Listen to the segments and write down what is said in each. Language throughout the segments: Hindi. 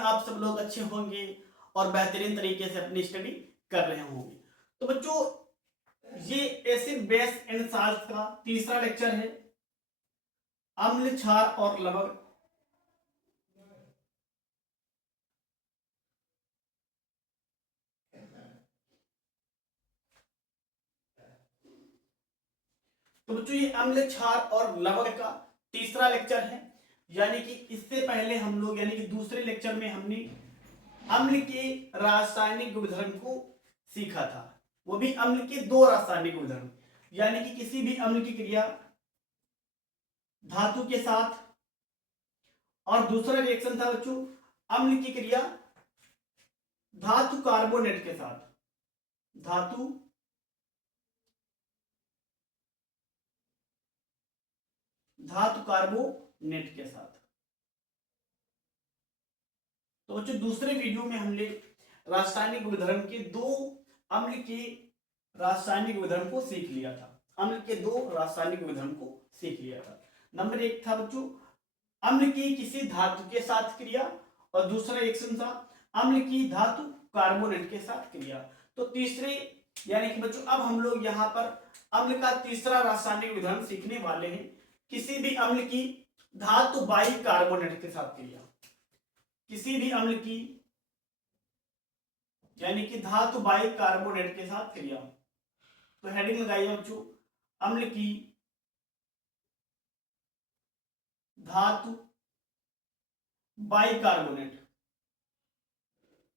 आप सब लोग अच्छे होंगे और बेहतरीन तरीके से अपनी स्टडी कर रहे होंगे। तो बच्चों ये एसिड बेस एंड साल्ट का तीसरा लेक्चर है, अम्ल क्षार और लवण। तो बच्चों ये अम्ल क्षार और लवण का तीसरा लेक्चर है, यानी कि इससे पहले हम लोग यानी कि दूसरे लेक्चर में हमने अम्ल के रासायनिक गुणधर्म को सीखा था। वो भी अम्ल के दो रासायनिक गुणधर्म, यानी कि किसी भी अम्ल की क्रिया धातु के साथ, और दूसरा रिएक्शन था बच्चों अम्ल की क्रिया धातु कार्बोनेट के साथ, धातु कार्बोनेट के साथ। तो बच्चों दूसरे वीडियो में हमने रासायनिक गुणधर्म के दो अम्ल के रासायनिक गुणधर्म को सीख लिया था। अम्ल के दो रासायनिक गुणधर्म को सीख लिया था। नंबर एक था बच्चों अम्ल की किसी धातु के साथ क्रिया, और दूसरा रिएक्शन था अम्ल की धातु कार्बोनेट के साथ क्रिया। तो तीसरे यानी कि बच्चों अब हम लोग यहाँ पर अम्ल का तीसरा रासायनिक गुणधर्म सीखने वाले हैं, किसी भी अम्ल की धातु बाई कार्बोनेट के साथ क्रिया। किसी भी अम्ल की यानी कि धातु बाई कार्बोनेट के साथ क्रिया। तो हेडिंग लगाइए बच्चों अम्ल की धातु बाई कार्बोनेट,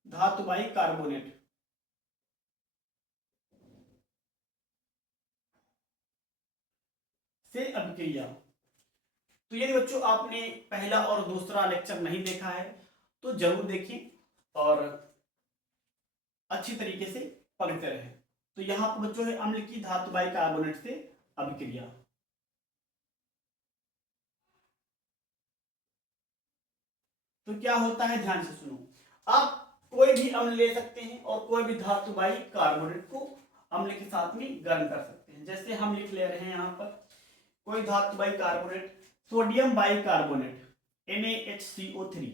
धातु बाई कार्बोनेट से अभिक्रिया। तो यदि बच्चों आपने पहला और दूसरा लेक्चर नहीं देखा है तो जरूर देखें और अच्छी तरीके से पढ़ते रहें। तो यहां पर बच्चों है अम्ल की धातु बाई कार्बोनेट से अभिक्रिया। तो क्या होता है ध्यान से सुनो, आप कोई भी अम्ल ले सकते हैं और कोई भी धातु बाई कार्बोनेट को अम्ल के साथ में गर्म कर सकते हैं। जैसे हम लिख ले रहे हैं यहां पर कोई धातु by carbonate, sodium by carbonate NaHCO3,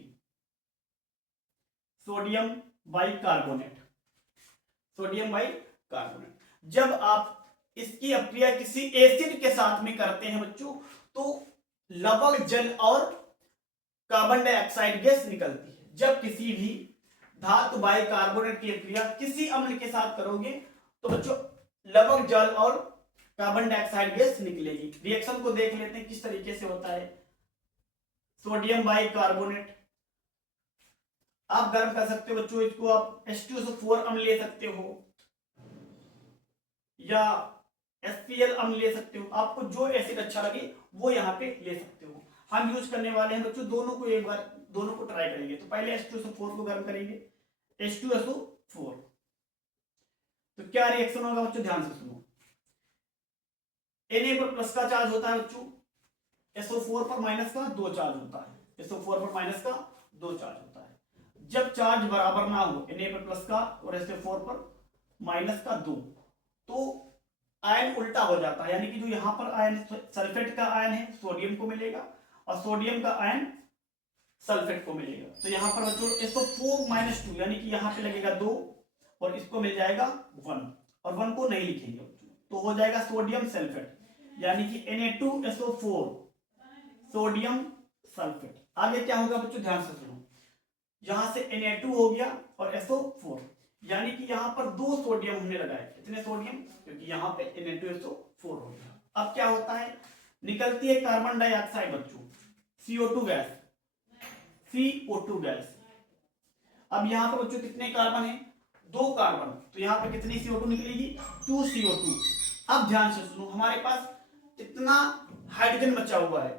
sodium by carbonate, sodium by carbonate. जब आप इसकी अभिक्रिया किसी एसिड के साथ में करते हैं बच्चों तो लवण जल और कार्बन डाइऑक्साइड गैस निकलती है। जब किसी भी धातु बाई कार्बोनेट की अभिक्रिया किसी अम्ल के साथ करोगे तो बच्चों लवण जल और कार्बन डाइऑक्साइड गैस निकलेगी। रिएक्शन को देख लेते हैं किस तरीके से होता है। सोडियम बाई कार्बोनेट आप गर्म कर सकते हो बच्चों, इसको आप H2SO4 अम्ल ले सकते हो या HCl अम्ल ले सकते हो, आपको जो एसिड अच्छा लगे वो यहाँ पे ले सकते हो। हम यूज करने वाले हैं बच्चों दोनों को, एक बार दोनों को ट्राई करेंगे। तो पहले H2SO4 को गर्म करेंगे, H2SO4। तो क्या रिएक्शन होगा बच्चों ध्यान से सुनो, Na पर प्लस का चार्ज होता है बच्चों, SO4 पर माइनस का 2 चार्ज होता है, SO4 पर माइनस का 2 चार्ज होता है। जब चार्ज बराबर ना हो Na पर प्लस का और SO4 पर माइनस का 2, तो आयन उल्टा हो जाता है, यानी कि जो यहां पर आयन सल्फेट का आयन है सोडियम को मिलेगा और सोडियम का आयन सल्फेट को मिलेगा। तो यहां पर बच्चों SO4 - 2 यानी कि यहां पे लगेगा 2 और इसको मिल जाएगा 1, और 1 को नहीं लिखेंगे बच्चों, तो हो जाएगा सोडियम सल्फेट, यानी कि Na2SO4 सोडियम सल्फेट। आगे क्या होगा बच्चों ध्यान से सुनो, यहां से Na2 हो गया और SO4, यानी कि यहां पर 2 सोडियम हमने लगाए। कितने सोडियम, क्योंकि यहां पे Na2SO4 हो गया। अब क्या होता है, निकलती है कार्बन डाइऑक्साइड बच्चों, CO2 गैस, CO2 गैस। अब यहां पर बच्चों कितने कार्बन है, 2 कार्बन, तो यहां पर कितनी CO2 निकलेगी, 2 CO2। अब ध्यान से सुनो, हमारे पास कितना हाइड्रोजन बचा हुआ है,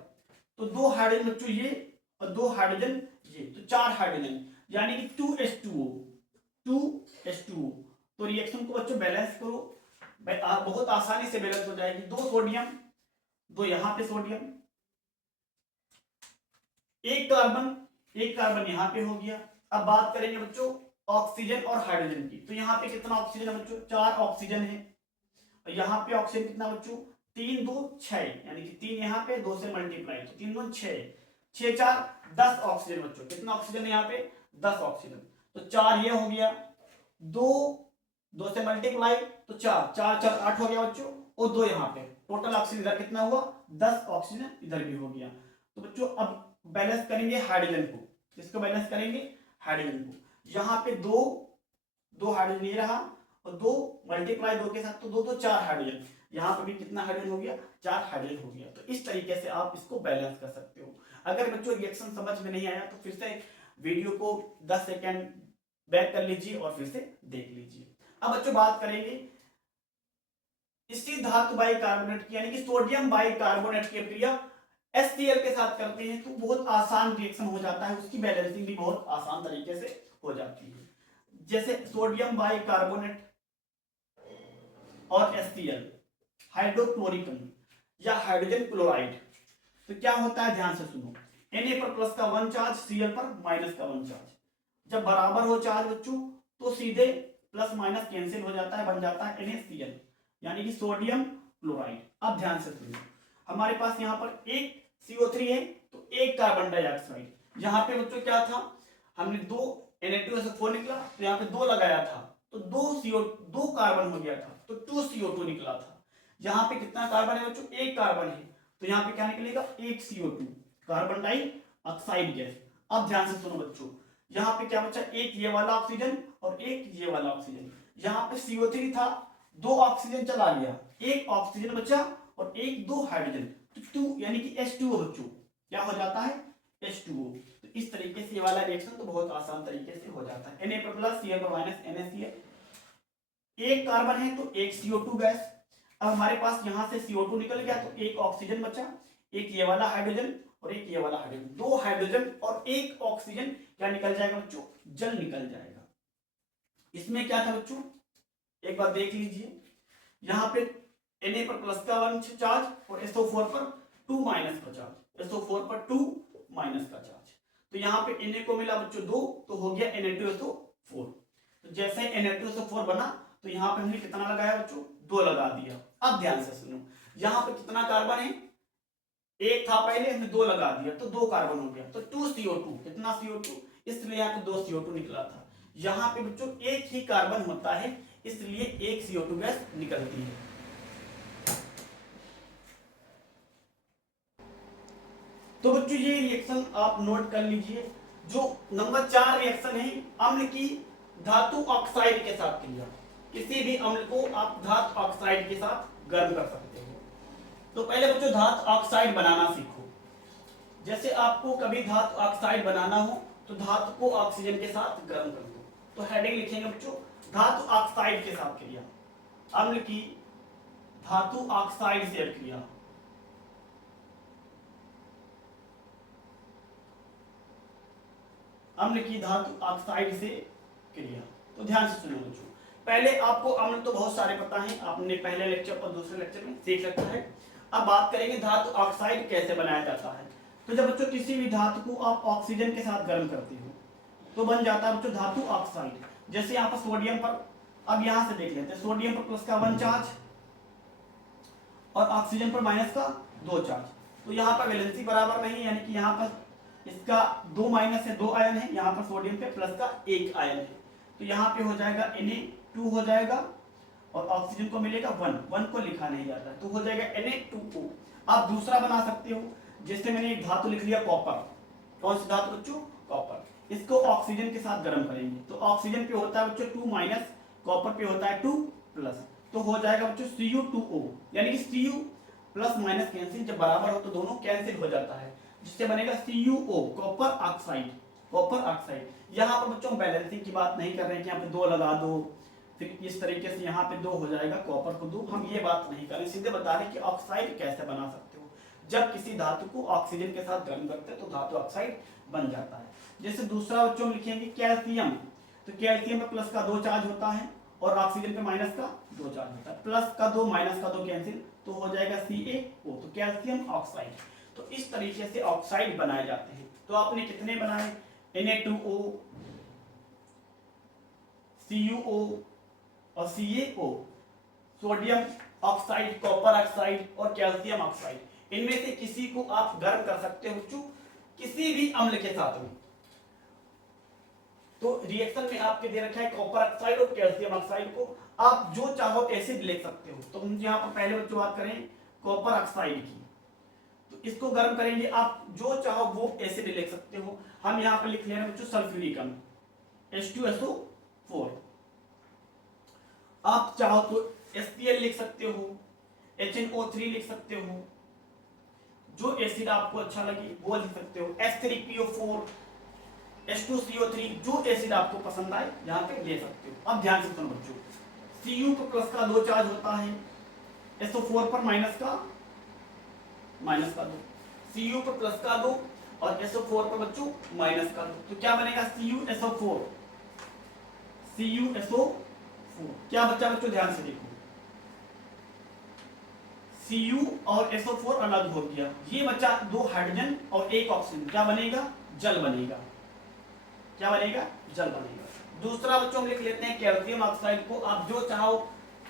तो 2 हाइड्रोजन बच्चों ये और 2 हाइड्रोजन ये, तो 4 हाइड्रोजन, यानी कि 2H2O, 2H2O। तो रिएक्शन को बच्चों बैलेंस करो, बहुत आसानी से बैलेंस हो जाएगी। 2 सोडियम, 2 यहां पे सोडियम, 1 कार्बन, 1 कार्बन यहां पे हो गया। अब बात करेंगे बच्चों ऑक्सीजन और हाइड्रोजन की, तो यहां पे कितना ऑक्सीजन है बच्चों, 4 ऑक्सीजन है, और यहां पे ऑक्सीजन कितना बच्चों, 3 2 6, यानी कि 3 यहां पे 2 से मल्टीप्लाई, तो 3 2 6, 6 4 10 ऑक्सीजन बच्चों। कितना ऑक्सीजन है यहाँ पे, 10 ऑक्सीजन, तो 4 ये हो गया, 2 से मल्टीप्लाई तो 4 4 4 8 हो गया बच्चों, और 2 यहाँ पे, टोटल ऑक्सीजन इधर कितना हुआ, 10 ऑक्सीजन इधर भी हो गया। तो बच्चों अब बैलेंस करेंगे हाइड्रोजन को, किसको बैलेंस करेंगे, हाइड्रोजन को। यहाँ पे 2 हाइड्रोजन ये रहा, और 2 मल्टीप्लाई 2 के साथ तो 2 तो 4 हाइड्रोजन, यहाँ पे भी कितना हाइड्रोजन हो गया, 4 हाइड्रोजन हो गया। तो इस तरीके से आप इसको बैलेंस कर सकते हो। अगर बच्चों रिएक्शन समझ में नहीं आया तो फिर से वीडियो को 10 सेकेंड बैक कर लीजिए और फिर से देख लीजिए। अब बच्चों बात करेंगे इसी धातु बाइकार्बोनेट की, यानी कि सोडियम बाइकार्बोनेट की क्रिया HCl के साथ करते हैं तो बहुत आसान रिएक्शन हो जाता है, उसकी बैलेंसिंग भी बहुत आसान तरीके से हो जाती है। जैसे सोडियम बाइकार्बोनेट और HCl, हाइड्रोक्लोरिकन या हाइड्रोजन क्लोराइड, तो क्या होता है ध्यान से सुनो, Na पर प्लस का 1 चार्ज, Cl पर माइनस का 1 चार्ज। जब बराबर हो चार्ज बच्चों तो सीधे प्लस माइनस कैंसिल हो जाता है, बन जाता है NaCl, यानी कि सोडियम क्लोराइड। अब ध्यान से सुनो, हमारे पास यहाँ पर एक CO3 है तो एक कार्बन डाइऑक्साइड, यहाँ पे बच्चों क्या था, हमने 2 Na2SO4 निकला तो यहाँ पे 2 लगाया था तो 2 कार्बन हो गया था तो 2 CO2 निकला था। यहाँ पे कितना कार्बन है बच्चों, एक कार्बन है, तो यहाँ पे क्या निकलेगा, एक CO2, कार्बन डाइऑक्साइड गैस। अब ध्यान से सुनो बच्चों, यहाँ पे क्या बचा, एक ये वाला ऑक्सीजन और एक ये वाला ऑक्सीजन। यहाँ पे CO3 था, 2 ऑक्सीजन चला गया, एक ऑक्सीजन बचा और एक 2 हाइड्रोजन, तो 2 यानी कि H2O बच्चों क्या हो जाता है, H2O। तो इस तरीके से ये वाला रिएक्शन तो बहुत आसान तरीके से हो जाता है। Na पर प्लस, Cl पर माइनस, NaCl, एक कार्बन है तो एक CO2 गैस। अब हमारे पास यहां से CO2 निकल गया तो एक ऑक्सीजन बचा, एक ये वाला हाइड्रोजन और एक ये वाला हाइड्रोजन, 2 हाइड्रोजन और एक ऑक्सीजन, क्या निकल जाएगा बच्चों, जल निकल जाएगा। इसमें क्या था बच्चों, एक बार देख लीजिए, यहाँ पे Na पर प्लस का 1 चार्ज और SO4 पर 2 माइनस का चार्ज, SO4 पर 2 माइनस का चार्ज। तो यहाँ पे Na को मिला बच्चों 2 तो हो गया Na2SO4। तो जैसे Na2SO4 बना तो यहाँ पे हमने कितना लगाया बच्चों, 2 लगा दिया। अब ध्यान से सुनो, यहाँ पे कितना कार्बन है, एक था पहले, हमने 2 लगा दिया तो 2 कार्बन हो गया, तो 2 CO2, कितना CO2, इसलिए यहाँ पे 2 CO2 निकला था। यहाँ पे बच्चों एक ही कार्बन होता है इसलिए एक CO2 गैस निकलती है। तो बच्चों ये रिएक्शन आप नोट कर लीजिए। जो नंबर 4 रिएक्शन है अम्ल की धातु ऑक्साइड के साथ क्रिया, किसी भी अम्ल को आप धातु ऑक्साइड के साथ गर्म कर सकते हो। तो पहले बच्चों धातु ऑक्साइड बनाना सीखो। जैसे आपको कभी धातु ऑक्साइड बनाना हो तो धातु को ऑक्सीजन के साथ गर्म कर दो, तो हेडिंग लिखेंगे बच्चों धातु ऑक्साइड के साथ क्रिया, अम्ल की धातु ऑक्साइड से क्रिया। अम्ल की धातु ऑक्साइड से क्रिया। तो ध्यान से सुनो बच्चों, पहले आपको अम्ल तो बहुत सारे पता हैं, आपने पहले लेक्चर और दूसरे लेक्चर में सीख रखा है। अब बात करेंगे धातु ऑक्साइड कैसे बनाया जाता है। तो जब बच्चों किसी भी धातु को आप ऑक्सीजन के साथ गर्म करते हो तो बन जाता है बच्चों धातु ऑक्साइड। जैसे यहाँ पर सोडियम पर, अब यहाँ से देख लेते हैं, सोडियम पर प्लस का 1 चार्ज और ऑक्सीजन पर माइनस का 2 चार्ज, तो यहाँ पर वैलेंसी बराबर नहीं, यानी कि यहाँ पर इसका 2 माइनस है, 2 आयन है, यहाँ पर सोडियम पे प्लस का 1 आयन है, तो यहाँ पे हो जाएगा Na2 हो जाएगा और ऑक्सीजन को मिलेगा 1 को लिखा नहीं जाता तो हो जाएगा Na2O। आप दूसरा बना सकते हो, जैसे मैंने एक धातु लिख लिया कॉपर, कौन सी धातु बच्चों, कॉपर, इसको ऑक्सीजन के साथ गर्म करेंगे तो ऑक्सीजन पे होता है बच्चों 2 माइनस, कॉपर पे होता है 2 प्लस, तो हो जाएगा बच्चों Cu2O, यानी कि Cu प्लस माइनस कैंसिल, जब बराबर हो तो दोनों कैंसिल हो जाता है, जिससे बनेगा CuO, copper oxide, copper oxide. यहाँ पर बच्चों बैलेंसिंग की बात नहीं कर रहे हैं कि यहाँ पे 2 लगा दो फिर इस तरीके से यहाँ पे 2 हो जाएगा, कॉपर को 2, हम ये बात नहीं कर रहे, सीधे बता रहे कि ऑक्साइड कैसे बना सकते हो। जब किसी धातु को ऑक्सीजन के साथ गर्म करते हैं तो धातु ऑक्साइड बन जाता है। जैसे दूसरा बच्चों लिखेंगे कैल्शियम, तो कैल्शियम में प्लस का 2 चार्ज होता है और ऑक्सीजन पे माइनस का 2 चार्ज होता है, प्लस का 2 माइनस का 2 कैंसिल, तो हो जाएगा CaO, तो कैल्शियम ऑक्साइड। तो इस तरीके से ऑक्साइड बनाए जाते हैं। तो आपने कितने बनाए, Na2O, CuO और CaO, sodium oxide, copper oxide और कैल्शियम ऑक्साइड, इनमें से किसी को आप गर्म कर सकते हो बच्चों किसी भी अम्ल के साथ में। तो रिएक्शन में आपके दे रखा है कॉपर ऑक्साइड और कैल्शियम ऑक्साइड को आप जो चाहो एसिड लिख सकते हो। तो हम यहाँ पर पहले बच्चों बात करें कॉपर ऑक्साइड की, तो इसको गर्म करेंगे, आप जो चाहो वो एसिड लिख सकते हो। हम यहाँ पर लिख ले रहे हैं बच्चों सल्फ्यूरिक अम्ल H2SO4। आप चाहो तो HCl लिख सकते हो, HNO3 लिख सकते हो, जो एसिड आपको अच्छा लगे वो लिख सकते हो, H3PO4, H2CO3, जो एसिड आपको पसंद आए यहाँ पे ले सकते हो। अब ध्यान से सुनो बच्चों, Cu पर प्लस का 2 चार्ज होता है, SO4 पर माइनस का 2, Cu पर प्लस का 2 और SO4 पर बच्चों माइनस का 2, तो क्या बनेगा CuSO4। क्या बच्चा बच्चों ध्यान से देखो, Cu और SO4 अलग हो गया, ये बचा 2 हाइड्रोजन और 1 ऑक्सीजन, क्या बनेगा जल बनेगा। क्या बनेगा जल बनेगा। दूसरा बच्चों हम लिख लेते हैं कैल्शियम ऑक्साइड को, आप जो चाहो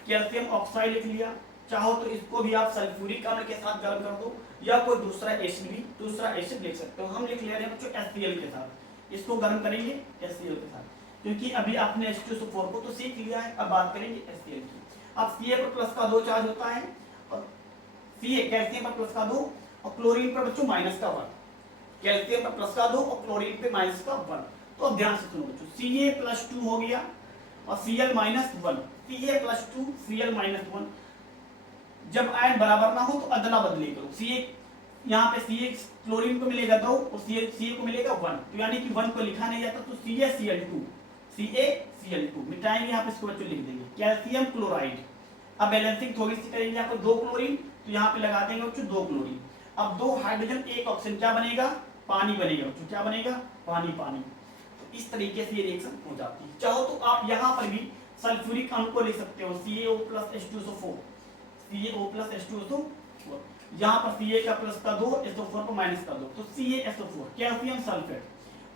कैल्शियम ऑक्साइड लिख लिया, चाहो तो इसको भी आप सल्फ्यूरिक अम्ल के साथ गर्म कर दो या कोई दूसरा एसिड लिख सकते हो। हम लिख ले रहे हैं बच्चों HCl के साथ, इसको गर्म करेंगे HCl के साथ, क्योंकि अभी आपने H2SO4 को तो सीख लिया है, अब बात करेंगे HCl की। अब Ca पर प्लस का 2 चार्ज होता है और कैल्शियम पर प्लस का 2 और क्लोरीन पर बच्चों माइनस का 1, कैल्शियम पर प्लस का 2 और क्लोरीन पे माइनस का 1। तो अब ध्यान से सुनो बच्चों, Ca+2 हो गया और Cl-1, Ca+2 Cl-1। जब आयन बराबर ना हो तो अदला बदली करो, Ca यहाँ पे Ca क्लोरीन को मिलेगा 2 और Ca को मिलेगा 1, तो यानी कि 1 को लिखा नहीं जाता, तो CaCl2 मिटाएंगे यहाँ पे, इसको बच्चों लिख देंगे कैल्शियम क्लोराइड। अब बैलेंसिंग थोड़ी सी करेंगे, यहाँ पर 2 क्लोरीन, तो यहाँ पे लगा देंगे बच्चों 2 क्लोरीन। अब 2 हाइड्रोजन 1 ऑक्सीजन, क्या बनेगा पानी बनेगा बच्चों, क्या बनेगा पानी। तो इस तरीके से ये रिएक्शन हो जाती है। चाहो तो आप यहाँ पर भी सल्फ्यूरिक अम्ल को लिख सकते हो CaO+H2SO4, यहाँ पर Ca का प्लस का 2, SO4 पर माइनस का 2, तो CaSO4 कैल्शियम सल्फेट।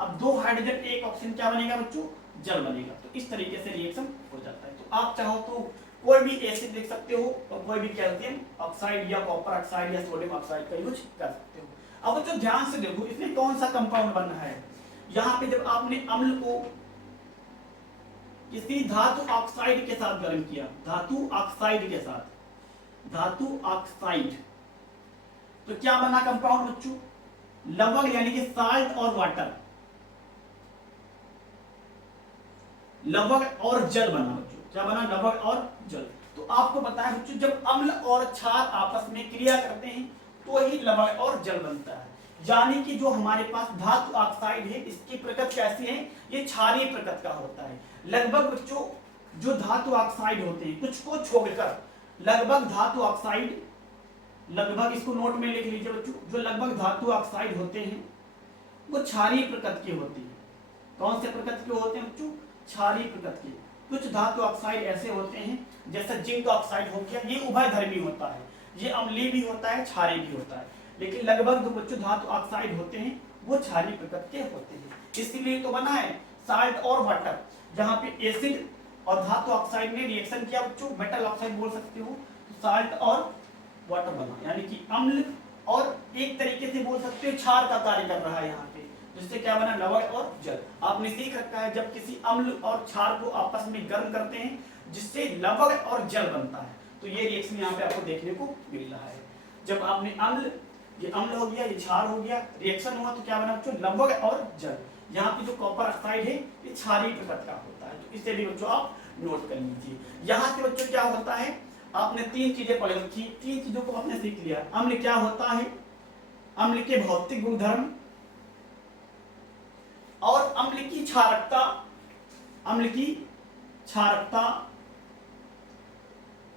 अब 2 हाइड्रोजन 1 ऑक्सीजन, क्या बनेगा बच्चों जल बनेगा। तो इस तरीके से रिएक्शन हो जाता है। तो आप चाहो तो कोई भी एसिड लिख सकते हो और कोई भी कैल्शियम ऑक्साइड या कॉपर ऑक्साइड या सोडियम ऑक्साइड का यूज कर सकते हो। अब बच्चों ध्यान से देखो, इसमें कौन सा कंपाउंड बन रहा है। यहाँ पे जब आपने अम्ल को किसी धातु ऑक्साइड के साथ गर्म किया, धातु ऑक्साइड, तो क्या बना कंपाउंड बच्चों, लवण यानी कि साल्ट और वाटर, लवण और जल बना बच्चों। क्या बना, लवण और जल। तो आपको पता है बच्चों, जब अम्ल और क्षार आपस में क्रिया करते हैं तो ही लवण और जल बनता है। यानी कि जो हमारे पास धातु ऑक्साइड है, इसकी प्रकृति कैसी है, ये क्षारीय प्रकृति का होता है। लगभग बच्चों जो धातु ऑक्साइड होते हैं, कुछ को छोड़कर लगभग धातु ऑक्साइड, लगभग इसको नोट में लिख लीजिए बच्चों, जो लगभग धातु ऑक्साइड होते हैं वो क्षारीय प्रकृति के होते हैं। कौन से प्रकृति के होते हैं बच्चों, क्षारीय प्रकृति के। कुछ धातु ऑक्साइड ऐसे होते हैं, जैसे जिंक ऑक्साइड हो गया, ये उभयधर्मी होता है, ये अम्लीय भी होता है क्षारीय भी होता है। लेकिन लगभग जो बच्चों धातु ऑक्साइड होते हैं वो क्षारीय प्रकृति के होते हैं। इसलिए तो बना है साल्ट और वाटर, जहाँ पे एसिड और धातु ऑक्साइड ने रिएक्शन किया बच्चों, मेटल ऑक्साइड बोल सकते हो, तो साल्ट और वाटर बना, यानी कि अम्ल और एक तरीके से बोल सकते हो क्षार का कार्य कर रहा है यहाँ पे, जिससे क्या बना, लवण और जल। आपने सीख रखा है जब किसी अम्ल और क्षार को आपस में गर्म करते हैं जिससे लवण और जल बनता है, तो ये रिएक्शन यहाँ पे आपको देखने को मिल रहा है। जब आपने अम्ल, ये अम्ल हो गया, ये क्षार हो गया, रिएक्शन हुआ तो क्या बना बच्चों, लवण और जल। यहाँ पे जो कॉपर ऑक्साइड है ये क्षारीय प्रकृति का होता है, तो इसे भी बच्चों आप नोट कर लीजिए। यहाँ से बच्चों क्या होता है, आपने 3 चीजें पढ़ रखी, 3 चीजों को आपने सीख लिया। अम्ल क्या होता है, अम्ल के भौतिक गुणधर्म और अम्ल की क्षारकता, अम्ल की क्षारकता,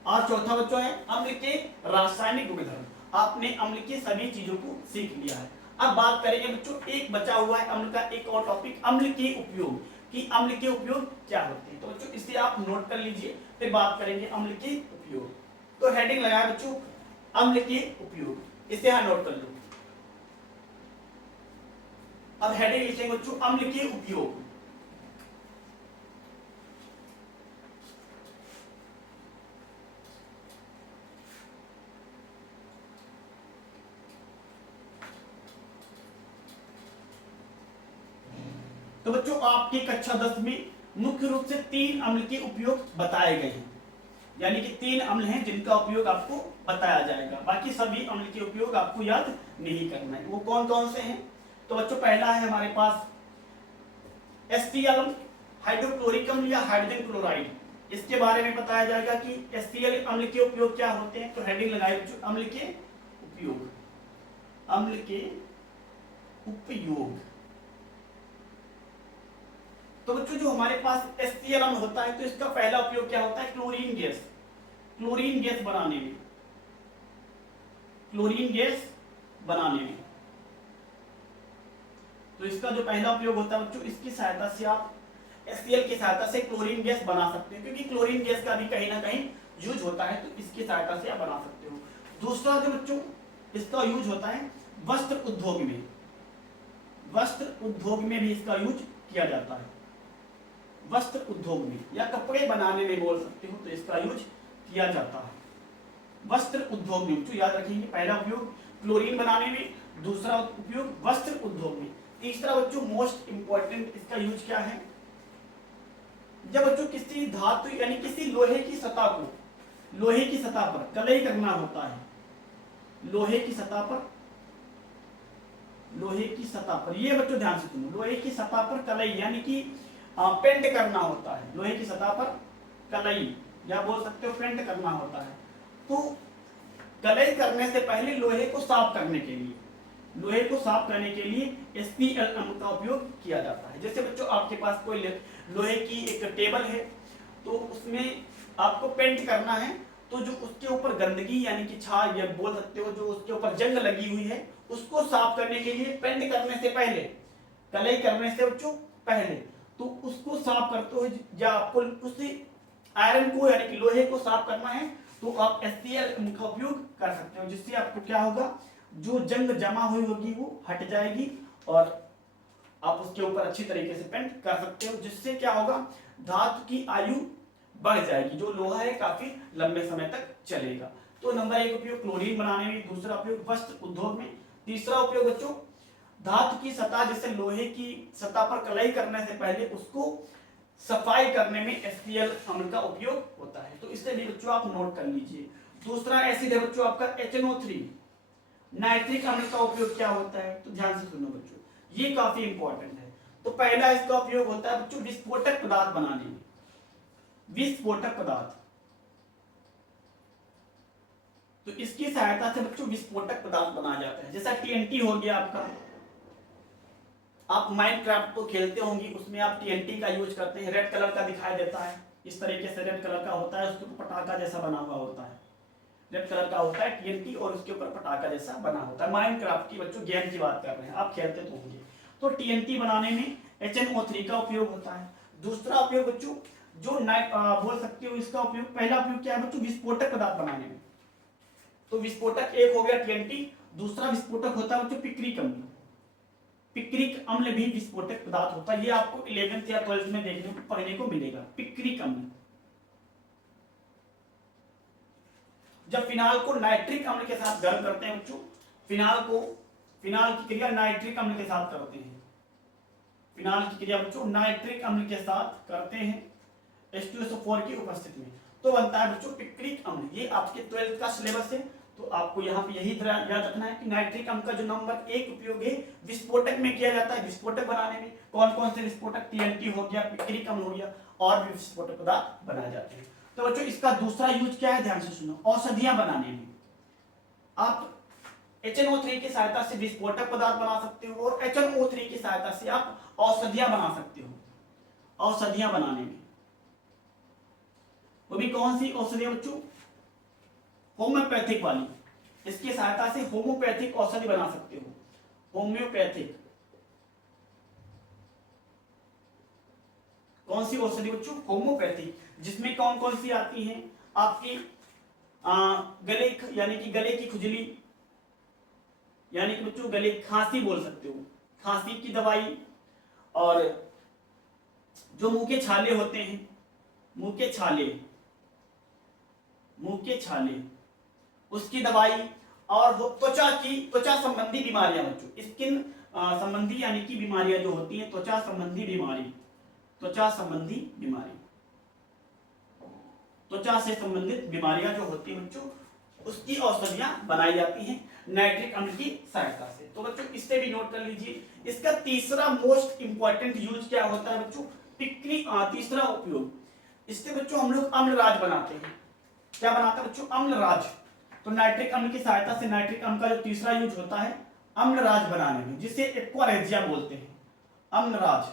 और चौथा बच्चों है अम्ल के रासायनिक गुणधर्म। आपने अम्ल की सभी चीजों को सीख लिया है। अब बात करेंगे बच्चों, एक बचा हुआ है अम्ल का एक और टॉपिक, अम्ल के उपयोग, कि अम्ल के उपयोग क्या होते हैं। तो बच्चों इसे आप नोट कर लीजिए, फिर बात करेंगे अम्ल के उपयोग। तो हेडिंग लगाया बच्चों अम्ल के उपयोग, इसे यहां नोट कर लो। अब हेडिंग लिखेंगे बच्चों अम्ल के उपयोग। तो बच्चों आपकी कक्षा 10 में मुख्य रूप से 3 अम्ल के उपयोग बताए गए हैं, यानी कि 3 अम्ल हैं जिनका उपयोग आपको बताया जाएगा, बाकी सभी अम्ल के उपयोग आपको याद नहीं करना है। वो कौन कौन से हैं? तो बच्चों पहला है हमारे पास HCl हाइड्रोक्लोरिक अम्ल या हाइड्रोजन क्लोराइड। इसके बारे में बताया जाएगा कि HCl अम्ल के उपयोग क्या होते हैं। तो हेडिंग लगाए बच्चों, अम्ल के उपयोग, अम्ल के उपयोग। तो बच्चों जो हमारे पास HCl अम्ल होता है, तो इसका पहला उपयोग क्या होता है? क्लोरीन गैस, क्लोरीन गैस बनाने में, क्लोरीन गैस बनाने में। तो इसका जो पहला उपयोग होता है बच्चों, इसकी सहायता से आप HCl की सहायता से क्लोरीन गैस बना सकते हो, क्योंकि क्लोरीन गैस का भी कहीं ना कहीं यूज होता है, तो इसकी सहायता से आप बना सकते हो। दूसरा जो बच्चों इसका यूज होता है वस्त्र उद्योग में, वस्त्र उद्योग में भी इसका यूज किया जाता है, वस्त्र उद्योग में या कपड़े बनाने में बोल सकते हो, तो इसका यूज किया जाता है वस्त्र उद्योग में। बच्चों याद रखेंगे, पहला उपयोग क्लोरीन बनाने में, दूसरा उपयोग वस्त्र उद्योग में। तीसरा बच्चों मोस्ट इंपॉर्टेंट इसका यूज क्या है? जब बच्चों किसी धातु यानी किसी लोहे की सतह को, लोहे की सतह पर कलई करना होता है, लोहे की सतह पर, लोहे की सतह पर, ये बच्चों ध्यान से सुनो, लोहे की सतह पर कलई यानी कि पेंट करना होता है, लोहे की सतह पर कलई या बोल सकते हो पेंट करना होता है। तो कलई करने से पहले लोहे को साफ करने के लिए, लोहे को साफ करने के लिए HCl अम्ल का उपयोग किया जाता है। जैसे बच्चों आपके पास कोई लोहे की एक टेबल है, तो उसमें आपको पेंट करना है, तो जो उसके ऊपर गंदगी यानी कि छाल या बोल सकते हो जो उसके ऊपर जंग लगी हुई है, उसको साफ करने के लिए पेंट करने से पहले, कलई करने से बच्चों पहले, तो उसको साफ करते हो, या आपको उसी आयरन को यानी कि लोहे को साफ करना है, तो आप HCl का उपयोग कर सकते हो, जिससे आपको क्या होगा, जो जंग जमा हुई होगी वो हट जाएगी और आप उसके ऊपर अच्छी तरीके से पेंट कर सकते हो, जिससे क्या होगा, धातु की आयु बढ़ जाएगी, जो लोहा है काफी लंबे समय तक चलेगा। तो नंबर 1 उपयोग क्लोरीन बनाने में, दूसरा उपयोग वस्त्र उद्योग में, तीसरा उपयोग बच्चों धातु की सतह जैसे लोहे की सतह पर कलई करने से पहले उसको सफाई करने में HCl अम्ल का उपयोग होता है। तो इससे भी बच्चों आप नोट कर लीजिए। दूसरा एसिड है बच्चों आपका HNO3, नाइट्रिक अम्ल का उपयोग क्या होता है? तो ध्यान से सुनो बच्चों, ये काफी इंपॉर्टेंट है। तो पहला इसका उपयोग होता है बच्चों विस्फोटक पदार्थ बनाने में, विस्फोटक पदार्थ। तो इसकी सहायता से बच्चों विस्फोटक पदार्थ बनाया जाता है, जैसा TNT हो गया आपका, आप माइनक्राफ्ट को खेलते होंगे, उसमें आप TNT का यूज करते हैं, रेड कलर का दिखाई देता है, इस तरीके से रेड कलर का होता है, उसके ऊपर पटाखा जैसा बना हुआ होता है, रेड कलर का होता है TNT और उसके ऊपर पटाखा जैसा बना होता है। माइनक्राफ्ट की बच्चों गेम की बात कर रहे हैं, आप खेलते तो होंगे। तो TNT बनाने में HNO3 का उपयोग होता है। दूसरा उपयोग बच्चों जो बोल सकते हो इसका उपयोग, पहला उपयोग क्या है बच्चों, विस्फोटक पदार्थ बनाने में। तो विस्फोटक एक हो गया TNT, दूसरा विस्फोटक होता है बच्चों पिक्रिक अम्ल। पिक्रिक अम्ल भी विस्फोटक पदार्थ होता है, ये आपको 11th या 12th में देखने को पढ़ने को मिलेगा, पिक्रिक अम्ल। जब फिनाल को नाइट्रिक अम्ल के साथ गर्म करते हैं बच्चों, फिनाल की क्रिया नाइट्रिक अम्ल के साथ करते हैं, फिनाल की क्रिया बच्चों नाइट्रिक अम्ल के साथ करते हैं H2SO4 की उपस्थिति में, तो बनता है बच्चों पिक्रिक अम्ल। ये आपके 12th का सिलेबस है, तो आपको यहाँ पे यही याद रखना है कि नाइट्रिक अम्ल का जो नंबर 1 उपयोग है विस्फोटक में किया जाता है, विस्फोटक बनाने में। कौन कौन से विस्फोटक? TNT हो गया, पिक्रिक अम्ल हो गया, और भी विस्फोटक पदार्थ बनाए जाते हैं। तो बच्चों इसका दूसरा यूज क्या है, ध्यान से सुनो, औषधियां बनाने में। आप HNO3 की सहायता से विस्फोटक पदार्थ बना सकते हो और HNO3 की सहायता से आप औषधियां बना सकते हो, औषधियां बनाने में। वो भी कौन सी औषधियां बच्चों? होम्योपैथिक वाली, इसकी सहायता से होम्योपैथिक औषधि बना सकते हो, होम्योपैथिक। कौन सी औषधि बच्चों? होम्योपैथिक, जिसमें कौन कौन सी आती हैं आपकी, गले यानी कि गले की खुजली, यानी कि बच्चों गले खांसी बोल सकते हो, खांसी की दवाई, और जो मुंह के छाले होते हैं, मुंह के छाले, मुंह के छाले, उसकी दवाई, और त्वचा संबंधी बीमारियां बच्चों, स्किन संबंधी यानी कि बीमारियां जो होती हैं, त्वचा संबंधी बीमारी, त्वचा संबंधी बीमारी, त्वचा से संबंधित बीमारियां जो होती हैं बच्चों, उसकी औषधियां बनाई जाती हैं नाइट्रिक अम्ल की सहायता से। तो बच्चों इससे भी नोट कर लीजिए। इसका तीसरा मोस्ट इंपॉर्टेंट यूज क्या होता है बच्चों, तीसरा उपयोग, इससे बच्चों हम लोग अम्लराज बनाते हैं। क्या बनाते हैं बच्चों, अम्लराज। तो नाइट्रिक अम्ल की सहायता से नाइट्रिक अम्ल का जो तीसरा यूज होता है अम्लराज बनाने में, जिसे एक्वारेजिया बोलते हैं, अम्लराज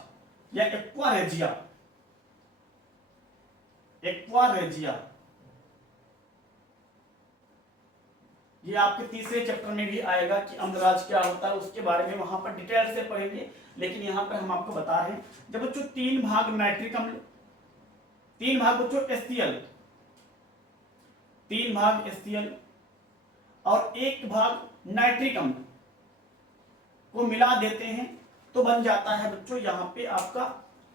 या एक्वारेजिया, एक्वारेजिया। ये आपके तीसरे चैप्टर में भी आएगा कि अम्लराज क्या होता है, उसके बारे में वहां पर डिटेल से पढ़ेंगे, लेकिन यहां पर हम आपको बता रहे हैं। जब बच्चों 3 भाग नाइट्रिक अम्ल, 3 भाग बच्चों HCl, 3 भाग HCl और 1 भाग नाइट्रिक अम्ल को मिला देते हैं तो बन जाता है बच्चों यहाँ पे आपका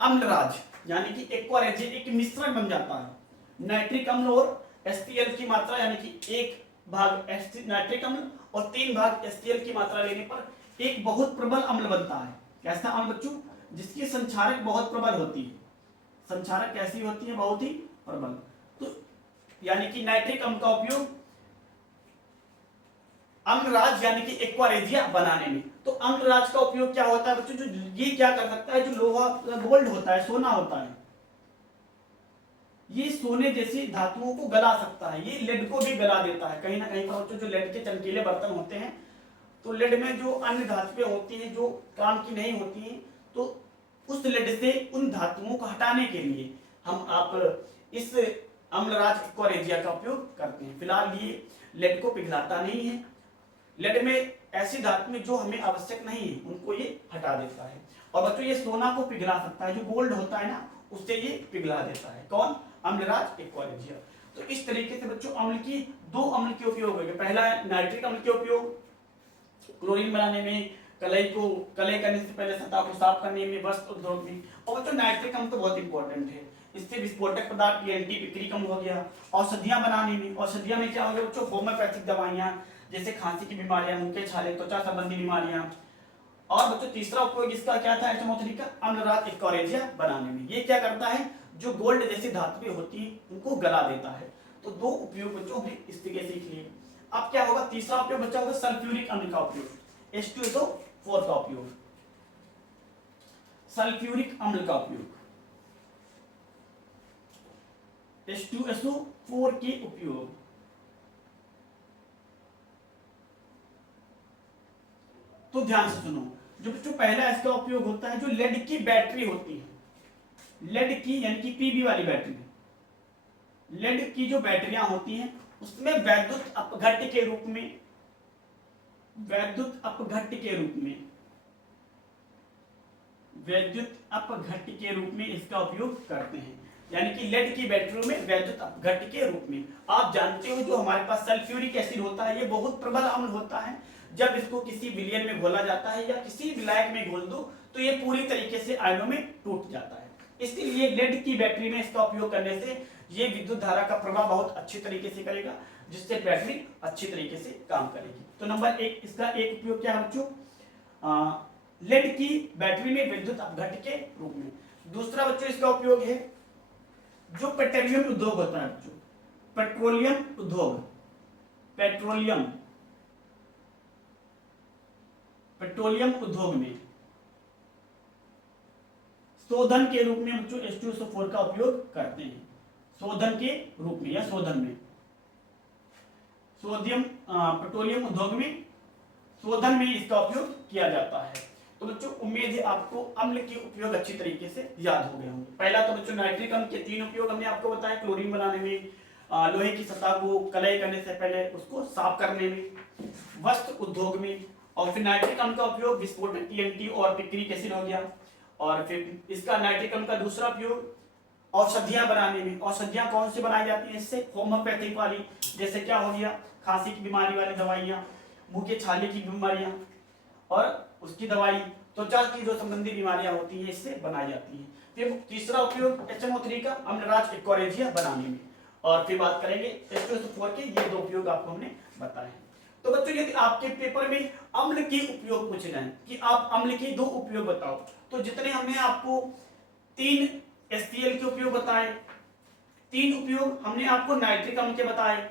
अम्लराज, यानी कि एक्वारेजिया, एक मिश्रण बन जाता है। नाइट्रिक अम्ल और HCl की मात्रा यानी कि 1 भाग नाइट्रिक अम्ल और 3 भाग HCl की मात्रा लेने पर एक बहुत प्रबल अम्ल बनता है। कैसा अम्ल बच्चों, जिसकी संचारक बहुत प्रबल होती है। संचारक कैसी होती है, बहुत ही प्रबल। तो यानी कि नाइट्रिक अम्ल का उपयोग अम्लराज यानी कि एक्वारेजिया बनाने में। तो अम्लराज का उपयोग क्या होता है बच्चों, जो ये क्या कर सकता है, जो लोहा गोल्ड होता है, सोना होता है, ये सोने जैसी धातुओं को गला सकता है, ये लेड को भी गला देता है। कहीं ना कहीं पर बच्चों जो लेड के चमकीले बर्तन होते हैं, तो लेड में जो अन्य धातुएं होती हैं जो काम की नहीं होती हैं, तो उस लेड से उन धातुओं को हटाने के लिए हम आप इस अम्लराज एक्वारेजिया का उपयोग करते हैं। फिलहाल ये लेड को पिघलाता नहीं है, लेड में ऐसी धातुएं जो हमें आवश्यक नहीं है उनको ये हटा देता है। और बच्चों ये सोना को पिघला सकता है, जो गोल्ड होता है ना, उससे ये पिघला देता है। कौन, अम्लराज एक्वारेजिया। तो इस तरीके से बच्चों अम्ल की 2 अम्ल के उपयोग हो गए। पहला है नाइट्रिक अम्ल के उपयोग क्लोरीन बनाने में, कलई करने से पहले सतह को साफ करने में, वस्त्र उद्योग में। और बच्चों नाइट्रिक अम्ल तो बहुत इंपॉर्टेंट है, इससे विस्फोटक पदार्थ की एंटीपिक्रिक अम्ल हो गया। औषधियां बनाने में, औषधियां में क्या हो गया बच्चों, होम्योपैथिक दवाइयां, जैसे खांसी की बीमारियां, मुंह के छाले, त्वचा संबंधी बीमारियां। और बच्चों तीसरा उपयोग इसका क्या था, HMO3 का, अम्लराज एक्वारेजिया बनाने में। ये क्या करता है, जो गोल्ड जैसी धातुएं होती है उनको गला देता है। तो 2 उपयोग बच्चों हमने इस तरीके से सीख लिए। अब क्या होगा, तीसरा उपयोग बच्चा होगा सल्फ्यूरिक अम्ल का उपयोग, H2SO4 का उपयोग, सल्फ्यूरिक अम्ल का उपयोग, H2SO4 के उपयोग। तो ध्यान से सुनो, जो बच्चों पहला इसका उपयोग होता है, जो लेड की बैटरी होती है, लेड की यानी कि पीबी वाली बैटरी, लेड की जो बैटरियां होती हैं उसमें वैद्युत अपघट्य के रूप में, वैद्युत अपघट्य के रूप में, वैद्युत अपघट्य के रूप में इसका उपयोग करते हैं। यानी कि लेड की बैटरियों में वैद्युत अपघट्य के रूप में। आप जानते हो जो हमारे पास सल्फ्यूरिक एसिड होता है, ये बहुत प्रबल अम्ल होता है। जब इसको किसी विलयन में घोला जाता है या किसी विलायक में घोल दो तो ये पूरी तरीके से आयनों में टूट जाता है। इसलिए लेड की बैटरी में इसका उपयोग करने से ये विद्युत धारा का प्रवाह बहुत अच्छी तरीके से करेगा, जिससे बैटरी अच्छी तरीके से काम करेगी। तो नंबर 1 इसका एक उपयोग क्या है बच्चों, लेड की बैटरी में विद्युत अपघट्य के रूप में। दूसरा बच्चों इसका उपयोग है जो पेट्रोलियम उद्योग होता है बच्चों, पेट्रोलियम उद्योग, पेट्रोलियम उद्योग में शोधन के रूप में बच्चों H2SO4 का उपयोग करते हैं। शोधन के रूप में या शोधन में, सोडियम पेट्रोलियम उद्योग में शोधन में इसका उपयोग किया जाता है। तो बच्चों उम्मीद है आपको अम्ल के उपयोग अच्छी तरीके से याद हो गए होंगे। पहला तो बच्चों नाइट्रिक अम्ल के 3 उपयोग हमने आपको बताया, क्लोरीन बनाने में, लोहे की सतह को कलई करने से पहले उसको साफ करने में, वस्त्र उद्योग में, और फिर नाइट्रिक अम्ल का उपयोग विस्फोटक TNT और पिक्रिक एसिड हो गया। और फिर इसका नाइट्रिक अम्ल का दूसरा उपयोग औषधियां बनाने में। औषधियां कौन सी बनाई जाती हैं इससे, होम्योपैथिक वाली, जैसे क्या हो गया, खांसी की बीमारी वाली दवाइयां, मुंह के छाले की बीमारियां और उसकी दवाई, त्वचा की जो संबंधी बीमारियां होती हैं इससे बनाई जाती हैं। फिर तीसरा उपयोग HMO3 का, अम्लराज एक्वारेजिया बनाने में। और फिर बात करेंगे H2SO4 के, ये 2 उपयोग आपको हमने बताए। तो बच्चों यदि आपके पेपर में अम्ल के उपयोग पूछे जाए कि आप अम्ल के 2 उपयोग बताओ, तो जितने हमने आपको 3 HCl के उपयोग बताए, 3 उपयोग हमने आपको नाइट्रिक अम्ल के बताए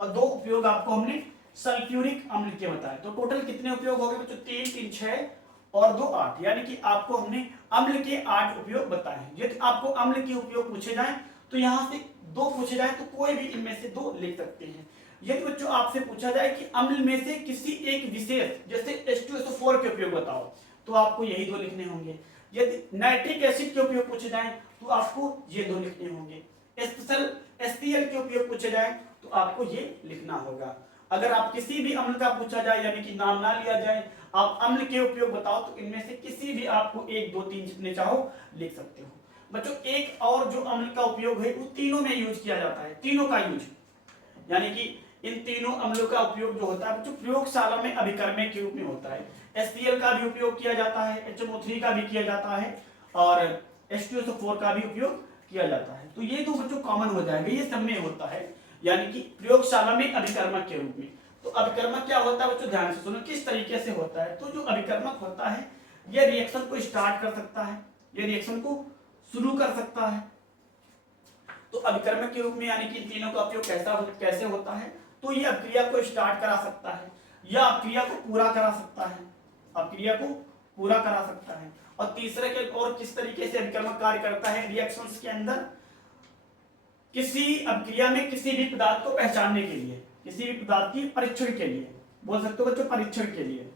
और 2 उपयोग आपको हमने सल्फ्यूरिक अम्ल के बताए। तो टोटल कितने उपयोग हो गए बच्चों? 3 3 6 और 2 8, यानी कि आपको हमने अम्ल के 8 उपयोग बताए। यदि आपको अम्ल के उपयोग पूछे जाए तो यहाँ से 2 पूछे जाए तो कोई भी इनमें से 2 लिख सकते हैं। यदि बच्चों आपसे पूछा जाए कि अम्ल में से किसी एक विशेष जैसे H2SO4 के उपयोग बताओ, तो आपको यही 2 लिखने होंगे। यदि नाइट्रिक एसिड के उपयोग पूछे जाए तो आपको ये 2 लिखने होंगे। स्पेशल HCl के उपयोग पूछे जाए तो आपको ये लिखना होगा। अगर आप किसी भी अम्ल का पूछा जाए यानी कि नाम ना लिया जाए, आप अम्ल के उपयोग बताओ, तो इनमें से किसी भी आपको 1 2 3 जितने चाहो लिख सकते हो। बच्चों एक और जो अम्ल का उपयोग है वो तीनों में यूज किया जाता है, तीनों का यूज, यानी कि इन तीनों अम्लों का उपयोग जो होता है बच्चों प्रयोगशाला में अभिकर्मक के रूप में होता है। HCl का भी उपयोग किया जाता है, HNO3 का भी किया जाता है और H2SO4 का भी उपयोग किया जाता है। तो ये तो बच्चों कॉमन हो जाएगा, ये सब में होता है, यानी कि प्रयोगशाला में अभिकर्मक के रूप में। तो अभिकर्मक क्या होता है बच्चों? ध्यान से सुनो किस तरीके से होता है। तो जो अभिकर्मक होता है यह रिएक्शन को स्टार्ट कर सकता है, यह रिएक्शन को शुरू कर सकता है। तो अभिकर्मक के रूप में यानी कि तीनों का उपयोग कैसे होता है? तो ये अभिक्रिया को स्टार्ट करा सकता है या अभिक्रिया को पूरा करा सकता है, अभिक्रिया को पूरा करा सकता है। और तीसरे के और किस तरीके से अभिकर्मक कार्य करता है रिएक्शंस के अंदर? किसी अभिक्रिया में किसी भी पदार्थ को पहचानने के लिए, किसी भी पदार्थ की परीक्षण के लिए, बोल सकते हो बच्चों परीक्षण के लिए,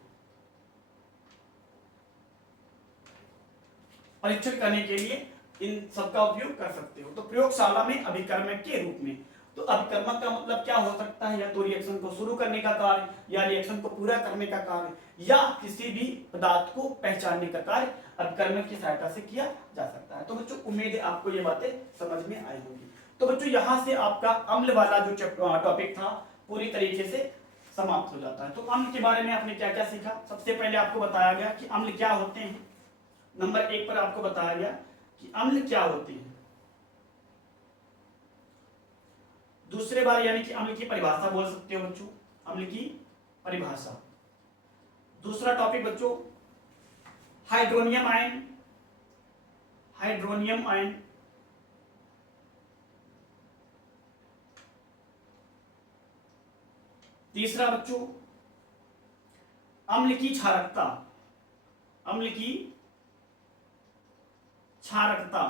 परीक्षण करने के लिए इन सबका उपयोग कर सकते हो। तो प्रयोगशाला में अभिकर्मक के रूप में। तो अभिकर्मक का मतलब क्या हो सकता है? या तो रिएक्शन को शुरू करने का कार्य, या रिएक्शन को पूरा करने का कार्य, या किसी भी पदार्थ को पहचानने का कार्य अभिकर्मक की सहायता से किया जा सकता है। तो बच्चों उम्मीद है आपको ये बातें समझ में आई होंगी। तो बच्चों यहाँ से आपका अम्ल वाला जो टॉपिक था पूरी तरीके से समाप्त हो जाता है। तो अम्ल के बारे में आपने क्या क्या सीखा? सबसे पहले आपको बताया गया कि अम्ल क्या होते हैं। नंबर 1 पर आपको बताया गया कि अम्ल क्या होते हैं। दूसरे बार यानी कि अम्ल की परिभाषा बोल सकते हो बच्चों, अम्ल की परिभाषा। दूसरा टॉपिक बच्चों हाइड्रोनियम आयन, हाइड्रोनियम आयन। तीसरा बच्चों अम्ल की क्षारकता, अम्ल की क्षारकता।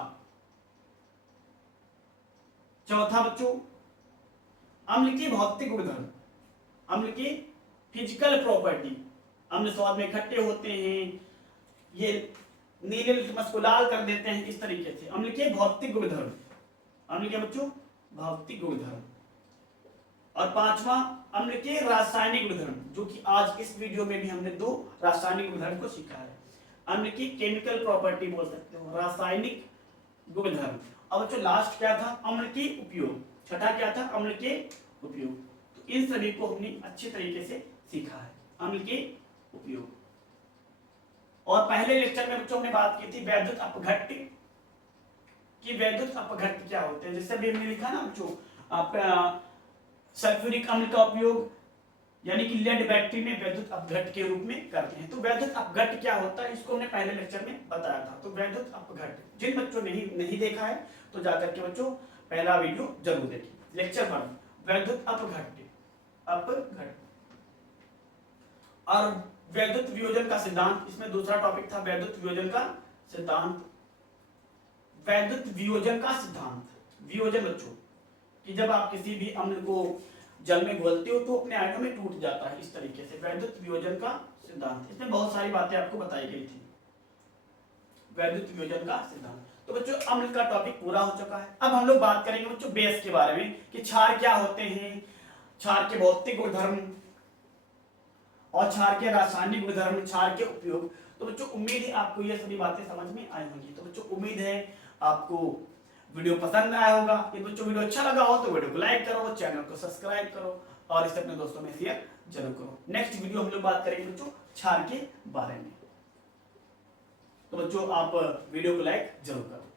चौथा बच्चों अम्ल की भौतिक गुणधर्म, अम्ल की फिजिकल प्रॉपर्टी। अम्ल स्वाद में खट्टे होते हैं, ये नीले लिटमस को लाल कर देते हैं, इस तरीके से अम्ल के भौतिक गुणधर्म, अम्ल के बच्चों भौतिक गुणधर्म। और पांचवा अम्ल के रासायनिक गुणधर्म, जो कि आज इस वीडियो में भी हमने 2 रासायनिक गुणधर्म को सीखा है। अम्ल की केमिकल प्रॉपर्टी बोल सकते हो, रासायनिक गुणधर्म। अब बच्चों लास्ट क्या था? अम्ल के उपयोग। छठा क्या था? अम्ल के उपयोग। तो इन सभी को हमने अच्छे तरीके से सीखा है, अम्ल के उपयोग। और पहले लेक्चर में बच्चों हमने बात की थी वैद्युत अपघट्ट कि वैद्युत अपघट्ट क्या होते हैं। जैसे अभी हमने लिखा ना बच्चों सल्फ्यूरिक अम्ल का उपयोग यानी कि लेड बैटरी में वैद्युत अपघट्ट के रूप में करते हैं। तो वैद्युत अपघट्ट क्या होता है इसको हमने पहले लेक्चर में बताया था। तो वैद्युत अपघट्ट जिन बच्चों ने नहीं देखा है तो जाकर के बच्चों पहला वीडियो जरूर देखिए। लेक्चर 1 वैद्युत अपघट्ट, अपघट्ट। और वैद्युत वियोजन का सिद्धांत, इसमें दूसरा टॉपिक था वैद्युत वियोजन का सिद्धांत। वैद्युत वियोजन का सिद्धांत, वियोजन बच्चों कि जब आप किसी भी अम्ल को जल में घोलते हो तो अपने आयनों में टूट जाता है, इस तरीके से वैद्युत वियोजन का सिद्धांत। इसमें बहुत सारी बातें आपको बताई गई थी, वैद्युत वियोजन का सिद्धांत। तो बच्चों अम्ल का टॉपिक पूरा हो चुका है। अब हम लोग बात करेंगे बच्चों बेस के बारे में कि क्षार क्या होते हैं, क्षार के भौतिक गुणधर्म और क्षार के रासायनिक गुणधर्म, क्षार के उपयोग। तो बच्चों उम्मीद है आपको ये सभी बातें समझ में आई होंगी। तो बच्चों उम्मीद है आपको वीडियो पसंद आया होगा। यदि बच्चों वीडियो अच्छा लगा हो तो वीडियो को लाइक करो, चैनल को सब्सक्राइब करो और इसे अपने दोस्तों में शेयर जरूर करो। नेक्स्ट वीडियो हम लोग बात करेंगे बच्चों क्षार के बारे में। तो बच्चों आप वीडियो को लाइक जरूर करो।